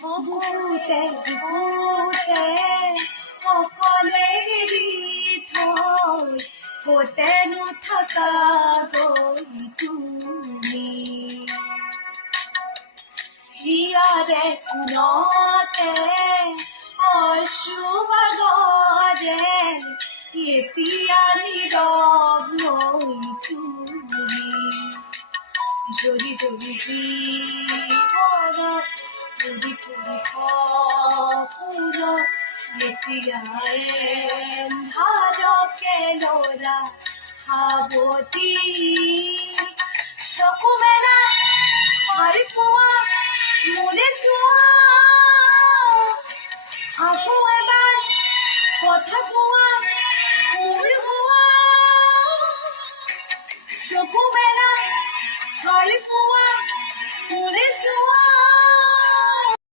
বুকুতে বুকুতে অকলে এৰি থৈ কতেনো থাকা গৈ তুমি হিয়াৰে কোণতে অশ্ৰুবাগৰে এতিয়া নীৰৱ নৈ তুমি জ্বলি জ্বলি জীৱনত পুৰি পুৰি সপোনত এতিয়া এন্ধাৰকে লৰা সাৱতী চকু মেলা মাৰি পোৱা মোলে চোৱা